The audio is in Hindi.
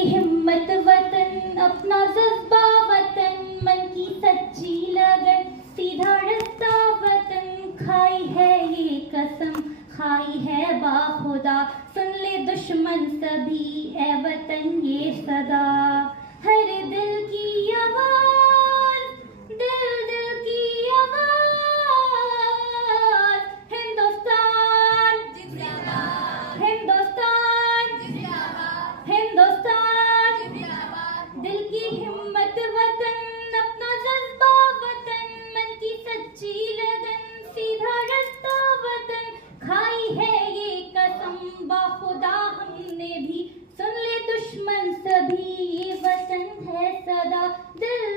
हिम्मत वतन अपना जज्बा वतन, मन की सच्ची लगन सीधा रास्ता वतन। खाई है ये कसम खाई है बाखुदा, सुन ले दुश्मन सभी है वतन ये सदा। हर दिल की आवाज, दिल दिल की आवाज, हिंदुस्तान जिंदाबाद, हिंदुस्तान जिंदाबाद, हिंदुस्तान जिंदाबाद। दिल की हिम्मत वतन अपना जज्बा वतन, मन की सच्ची लगन सीधा रास्ता वतन। खाई है ये कसम बाखुदा हमने भी, सुन ले दुश्मन सभी ये वतन है सदा। दिल